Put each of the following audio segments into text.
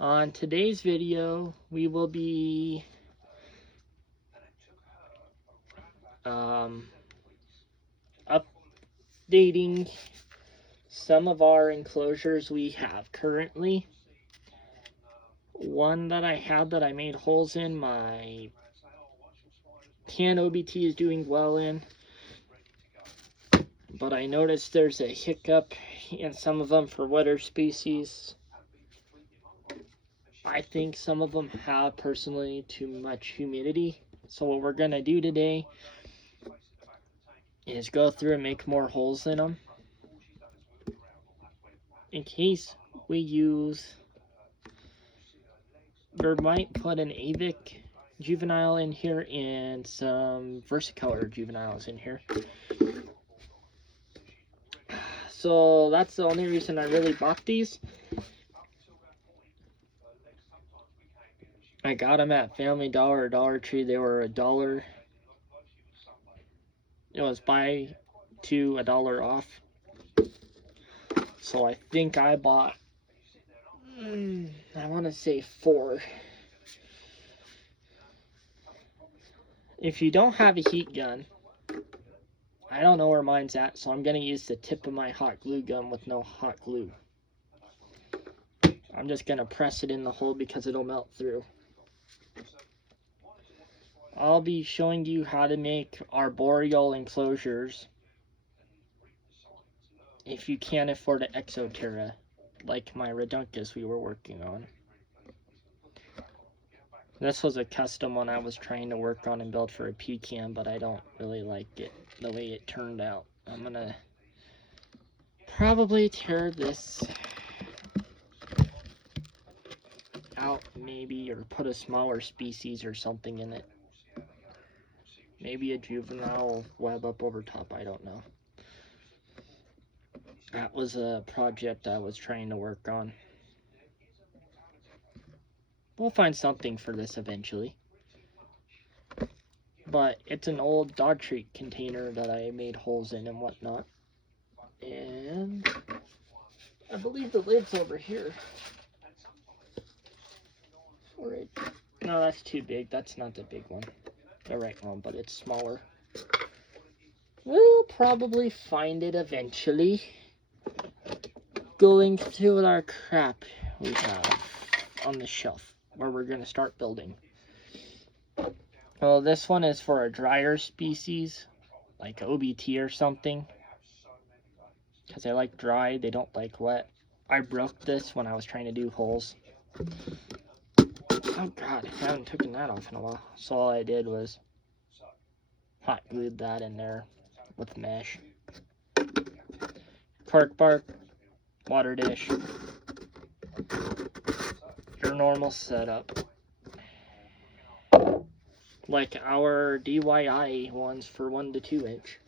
On today's video, we will be updating some of our enclosures we have currently. One that I had that I made holes in, my can OBT is doing well in, but I noticed there's a hiccup in some of them for wetter species. I think some of them have personally too much humidity. So what we're going to do today is go through and make more holes in them. In case we might put an Avic juvenile in here and some versicolor juveniles in here. So that's the only reason I really bought these. I got them at Family Dollar or Dollar Tree. They were $1. It was buy two $1 off. So I think I bought, I want to say 4. If you don't have a heat gun, I don't know where mine's at, so I'm going to use the tip of my hot glue gun with no hot glue. I'm just going to press it in the hole because it'll melt through. I'll be showing you how to make arboreal enclosures if you can't afford an Exoterra, like my Reduncus we were working on. This was a custom one I was trying to work on and build for a pecan, but I don't really like it the way it turned out. I'm gonna probably tear this out maybe, or put a smaller species or something in it. Maybe a juvenile web up over top, I don't know. That was a project I was trying to work on. We'll find something for this eventually. But it's an old dog treat container that I made holes in and whatnot. And I believe the lid's over here. Alright. No, that's too big. That's not the big one. The right one, but it's smaller. We'll probably find it eventually. Going through our crap we have on the shelf where we're going to start building. Well, this one is for a drier species, like OBT or something. Because they like dry, they don't like wet. I broke this when I was trying to do holes. Oh god, I haven't taken that off in a while. So all I did was hot glued that in there with mesh. Cork bark, water dish. Your normal setup. Like our DIY ones for 1 to 2 inch.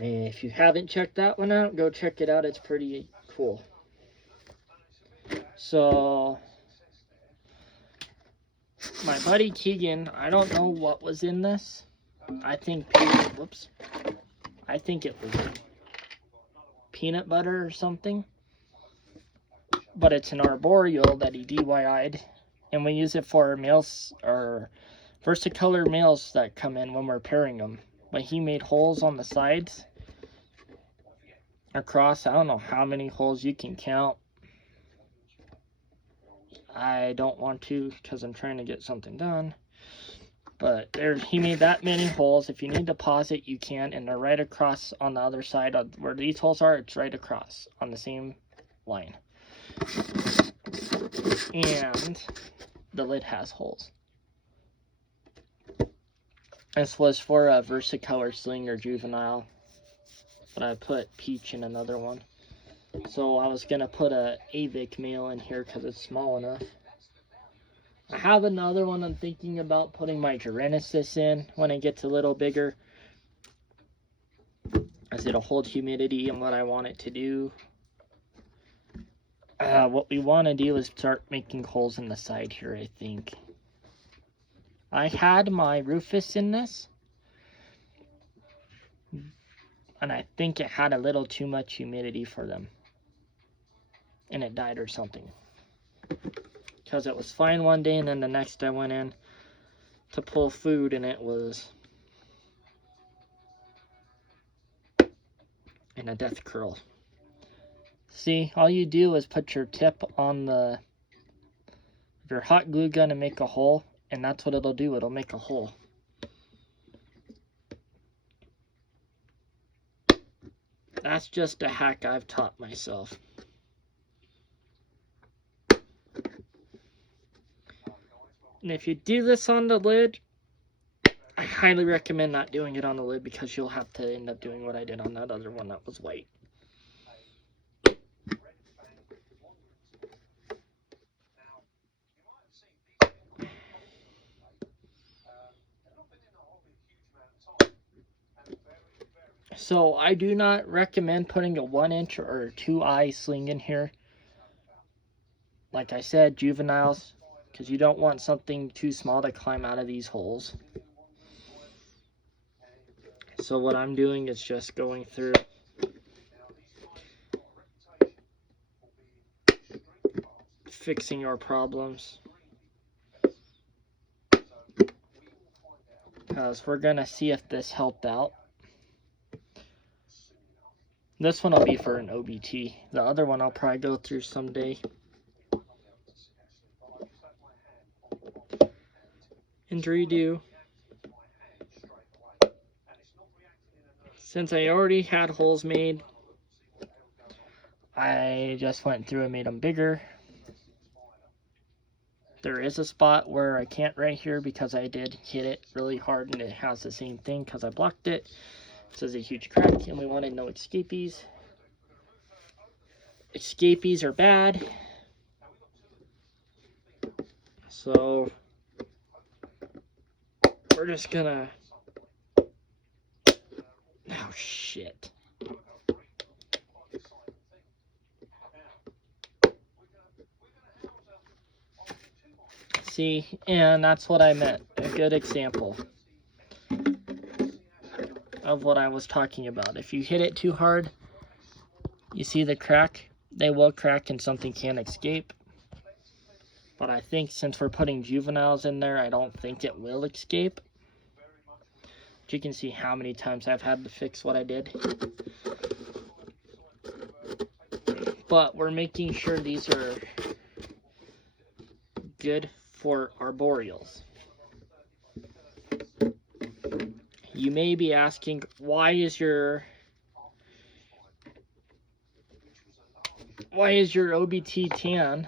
And if you haven't checked that one out, go check it out. It's pretty cool. So my buddy Keegan, I don't know what was in this. I think it was peanut butter or something. But it's an arboreal that he DIY'd, and we use it for males or versicolor males that come in when we're pairing them. But he made holes on the sides across. I don't know how many holes you can count. I don't want to because I'm trying to get something done. But there, he made that many holes. If you need to pause it, you can. And they're right across on the other side of where these holes are. It's right across on the same line. And the lid has holes. This was for a versicolor slinger juvenile. But I put peach in another one. So I was going to put a Avic male in here because it's small enough. I have another one I'm thinking about putting my Genesis in when it gets a little bigger, as it'll hold humidity and what I want it to do. What we want to do is start making holes in the side here, I think. I had my Rufus in this, and I think it had a little too much humidity for them. And it died or something. because it was fine one day, and then the next I went in to pull food and it was in a death curl. See, all you do is put your tip on your hot glue gun and make a hole, and that's what it'll do. It'll make a hole. That's just a hack I've taught myself. And if you do this on the lid, I highly recommend not doing it on the lid, because you'll have to end up doing what I did on that other one that was white. So I do not recommend putting a 1-inch or 2-eye sling in here. Like I said, juveniles, because you don't want something too small to climb out of these holes. So what I'm doing is just going through fixing our problems, because we're gonna see if this helped out. This one will be for an OBT. The other one I'll probably go through someday and redo. Since I already had holes made, I just went through and made them bigger. There is a spot where I can't right here because I did hit it really hard and it has the same thing because I blocked it. This is a huge crack and we wanted no escapees. Escapees are bad. So we're just gonna... Oh shit. See, and that's what I meant. A good example of what I was talking about. If you hit it too hard, you see the crack? They will crack and something can escape. But I think since we're putting juveniles in there, I don't think it will escape. But you can see how many times I've had to fix what I did. But we're making sure these are good for arboreals. You may be asking, why is your OBT tan?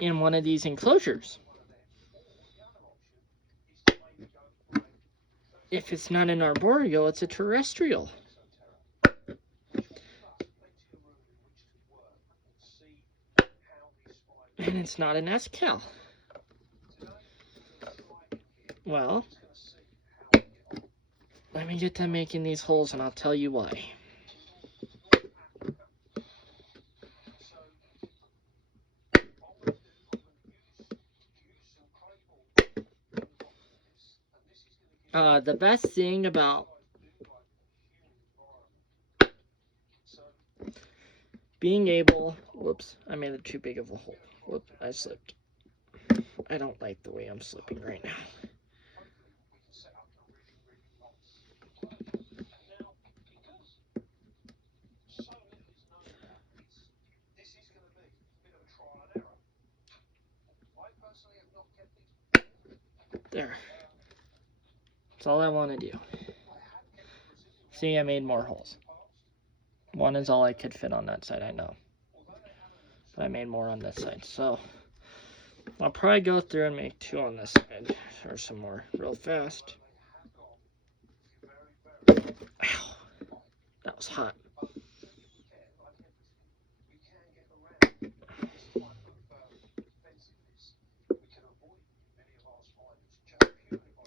In one of these enclosures? If it's not an arboreal, it's a terrestrial. And it's not an SCAL. Well, let me get to making these holes and I'll tell you why. The best thing about being able... Whoops, I made it too big of a hole. Whoops, I slipped. I don't like the way I'm slipping right now. There. That's all I want to do. See, I made more holes. One is all I could fit on that side, I know. But I made more on this side. So I'll probably go through and make 2 on this side. Or some more real fast. Ow. That was hot.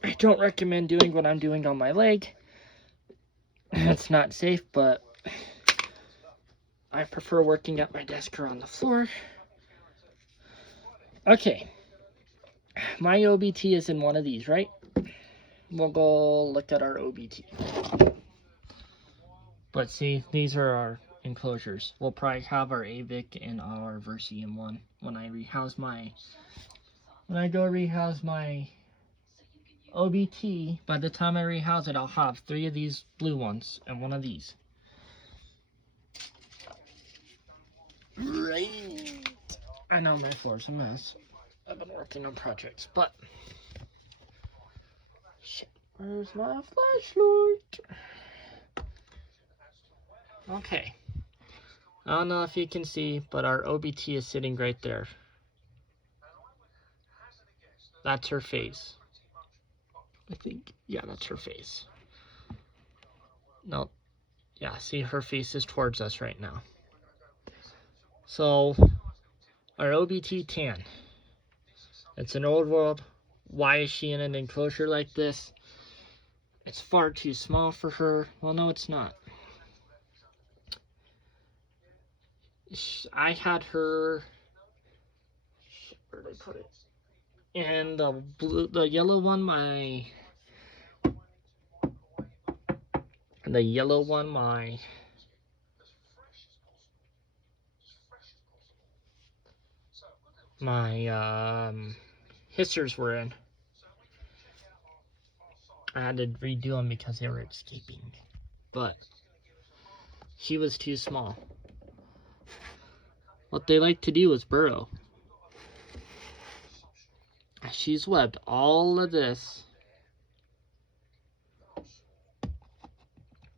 I don't recommend doing what I'm doing on my leg. It's not safe, but I prefer working at my desk or on the floor. Okay. My OBT is in one of these, right? We'll go look at our OBT. But see, these are our enclosures. We'll probably have our Avic and our Versi in one when I go rehouse my OBT. By the time I rehouse it, I'll have 3 of these blue ones and 1 of these. Right. I know my floor's a mess. I've been working on projects, but shit, where's my flashlight? Okay. I don't know if you can see, but our OBT is sitting right there. That's her face. I think, yeah, that's her face. No, yeah, see, her face is towards us right now. So, our OBT tan. It's an old world. Why is she in an enclosure like this? It's far too small for her. Well, no, it's not. I had her. Where did I put it? And the yellow one, my hissers were in. I had to redo them because they were escaping, but she was too small. What they like to do is burrow. She's webbed all of this.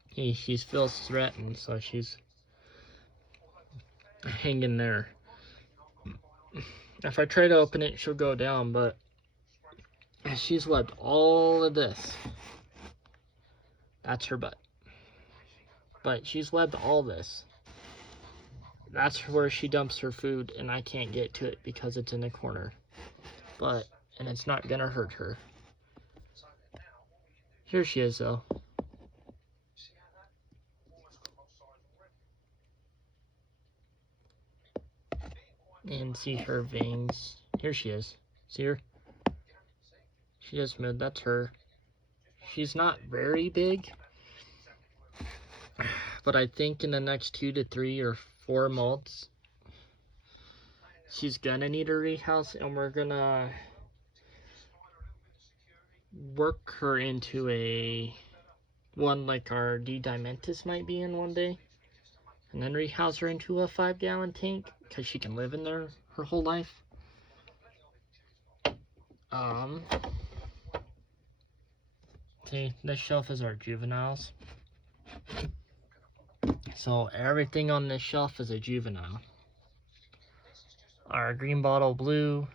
Hey, she feels threatened, so she's hanging there. If I try to open it, she'll go down, but she's webbed all of this. That's her butt. But she's webbed all this. That's where she dumps her food, and I can't get to it because it's in the corner. And it's not gonna hurt her. Here she is, though. And see her veins. Here she is. See her? She just moved. That's her. She's not very big, but I think in the next 2 to 3 or 4 molts, she's gonna need a rehouse, and we're gonna work her into one like our D Dimentis might be in one day, and then rehouse her into a 5-gallon tank because she can live in there her whole life. See, this shelf is our juveniles. So everything on this shelf is a juvenile. Our green bottle blue,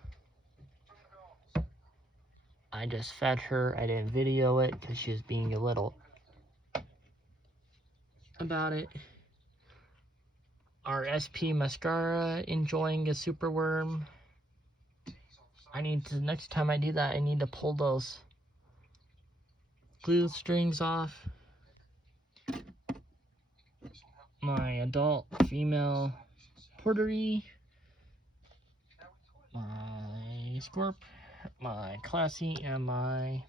I just fed her. I didn't video it because she was being a little about it. Our SP mascara enjoying a superworm. Next time I do that, I need to pull those glue strings off. My adult female portery. My Scorp. My Classy and my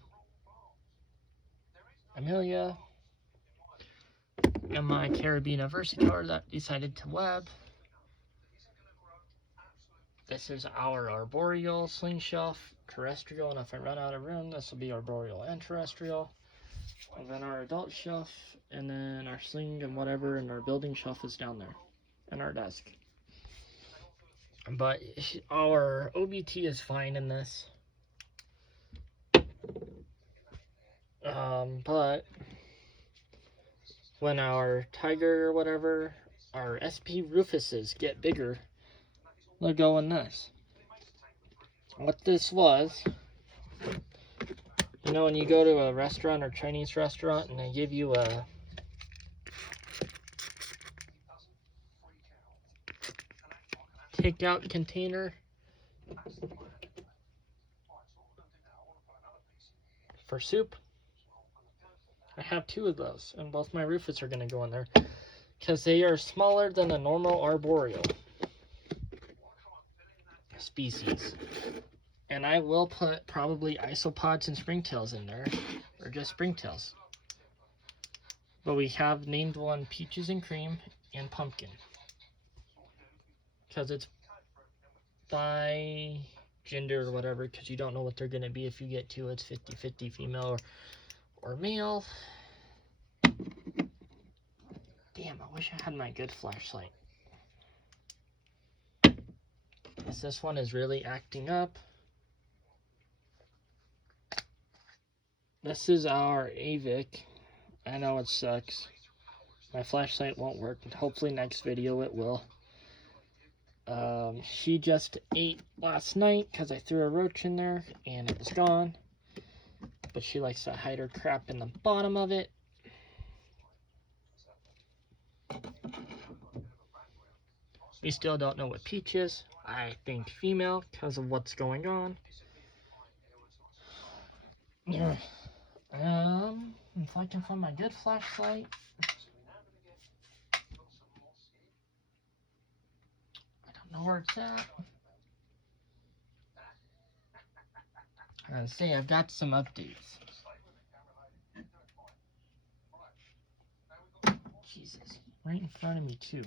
Amelia. And my Carabiner Versicolor that decided to web. This is our arboreal sling shelf, terrestrial, and if I run out of room, this will be arboreal and terrestrial. And then our adult shelf, and then our sling and whatever, and our building shelf is down there, and our desk. But our OBT is fine in this. But when our tiger or whatever, our SP Rufuses get bigger, they'll go in this. What this was, you know, when you go to a restaurant or Chinese restaurant and they give you a takeout container for soup, I have 2 of those, and both my Rufus are going to go in there because they are smaller than a normal arboreal species. And I will put probably isopods and springtails in there, or just springtails. But we have named one Peaches and Cream and Pumpkin. Because it's by gender or whatever, because you don't know what they're going to be. If you get two, it's 50-50 female or male. Damn, I wish I had my good flashlight. This one is really acting up. This is our Avic. I know it sucks. My flashlight won't work. Hopefully next video it will. She just ate last night because I threw a roach in there and it was gone. But she likes to hide her crap in the bottom of it. We still don't know what Peach is. I think female because of what's going on. If I can find my good flashlight. I don't know where it's at. Say I've got some updates. Jesus, right in front of me too.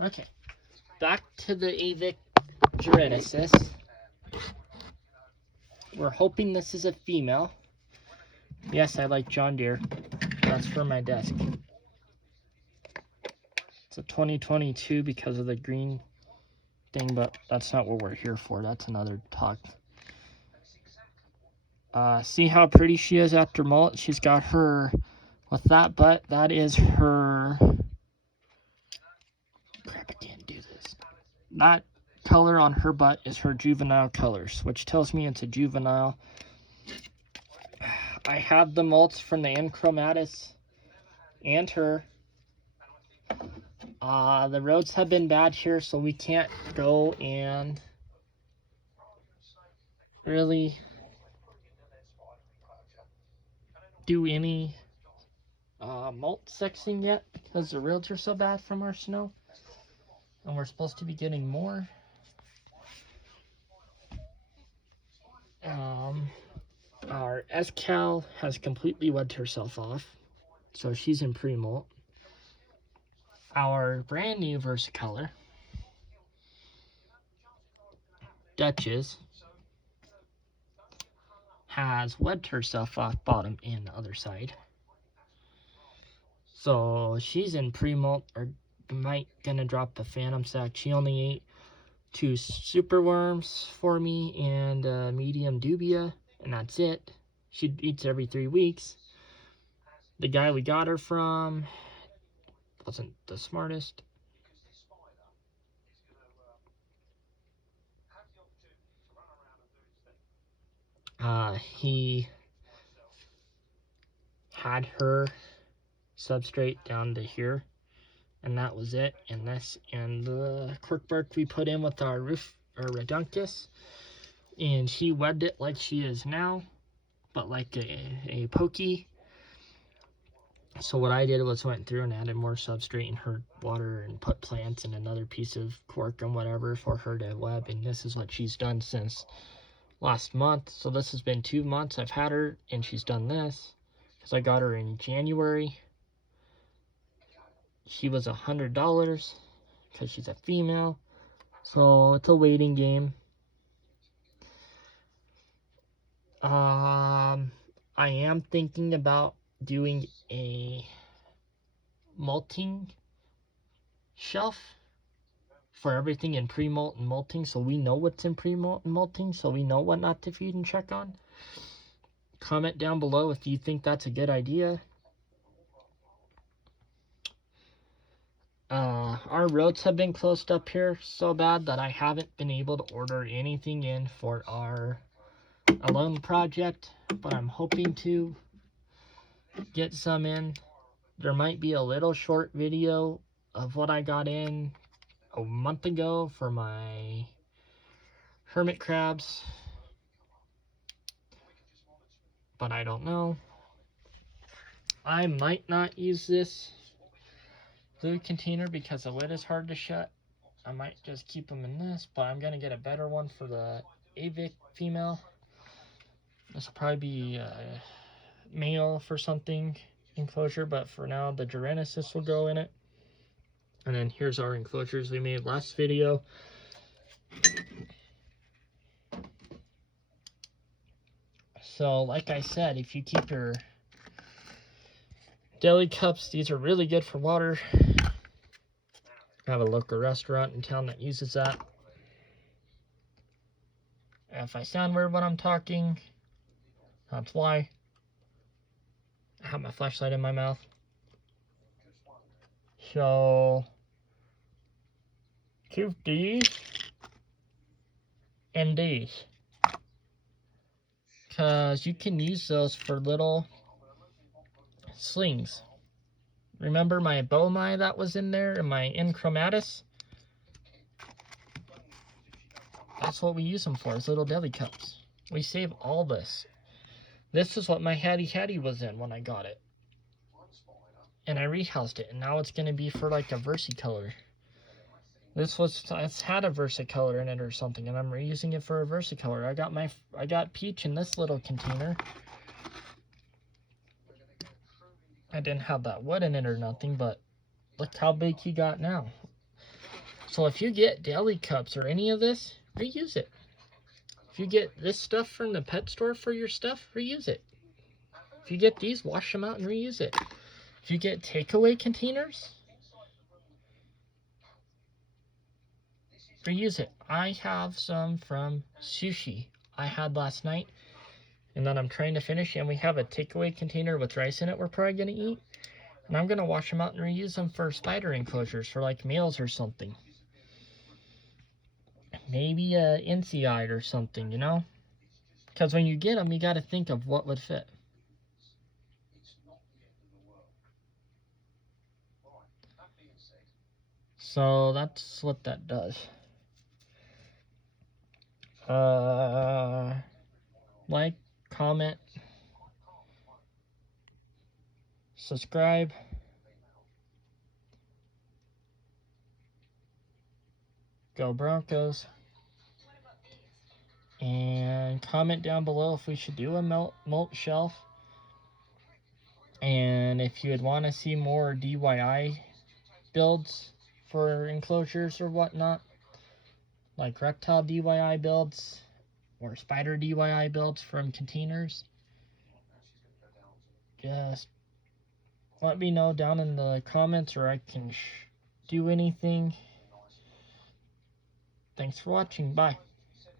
Okay, back to the Avic Genesis. We're hoping this is a female. Yes, I like John Deere. That's for my desk. It's a 2022 because of the green thing, but that's not what we're here for. That's another talk. See how pretty she is after mullet? She's got her, with that butt, that is her, crap, I can't do this. That color on her butt is her juvenile colors, which tells me it's a juvenile. I have the mults from the Encromatus and her. The roads have been bad here, so we can't go and really do any molt sexing yet because the roads are so bad from our snow, and we're supposed to be getting more. Our S-Cal has completely webbed herself off, so she's in pre-molt. Our brand new Versicolor, Duchess, has webbed herself off bottom and the other side. So she's in pre-molt, or might gonna drop a phantom sack. She only ate 2 super worms for me and a medium dubia, and that's it. She eats every 3 weeks. The guy we got her from wasn't the smartest. He had her substrate down to here, and that was it. And this and the cork bark we put in with our Redunculus, and she webbed it like she is now, but like a pokey. So what I did was went through and added more substrate in her water and put plants and another piece of cork and whatever for her to web, and this is what she's done since last month. So this has been 2 months I've had her, and she's done this because I got her in January. She was $100 because she's a female, so it's a waiting game. I am thinking about doing a molting shelf for everything in pre-molt and molting, so we know what's in pre-molt and molting, so we know what not to feed and check on. Comment down below if you think that's a good idea. Our roads have been closed up here so bad that I haven't been able to order anything in for our alone project, but I'm hoping to get some in. There might be a little short video of what I got in a month ago for my hermit crabs, but I don't know. I might not use this food container because the lid is hard to shut. I might just keep them in this, but I'm gonna get a better one for the Avic female. This will probably be male for something. enclosure, but for now the Genesis will go in it. And then here's our enclosures we made last video. So like I said, if you keep your deli cups, these are really good for water. I have a local restaurant in town that uses that. If I sound weird when I'm talking, that's why. I have my flashlight in my mouth. So keep these and these, because you can use those for little slings. Remember my bowmai that was in there and my encromatus? That's what we use them for, is little deli cups. We save all this. This is what my Hattie was in when I got it. And I rehoused it, and now it's going to be for like a versicolor. It's had a versicolor in it or something, and I'm reusing it for a versicolor. I got Peach in this little container. I didn't have that wood in it or nothing, but look how big he got now. So if you get deli cups or any of this, reuse it. If you get this stuff from the pet store for your stuff, reuse it. If you get these, wash them out and reuse it. If you get takeaway containers, reuse it. I have some from sushi I had last night, and then I'm trying to finish, and we have a takeaway container with rice in it we're probably going to eat. And I'm going to wash them out and reuse them for spider enclosures for like males or something. Maybe a Inseide or something, you know? Because when you get them, you got to think of what would fit. So that's what that does. Like, comment, subscribe. Go Broncos. And comment down below if we should do a mulch shelf. And if you would want to see more DIY builds for enclosures or whatnot, like reptile DIY builds or spider DIY builds from containers, just let me know down in the comments, or I can do anything. Thanks for watching. Bye.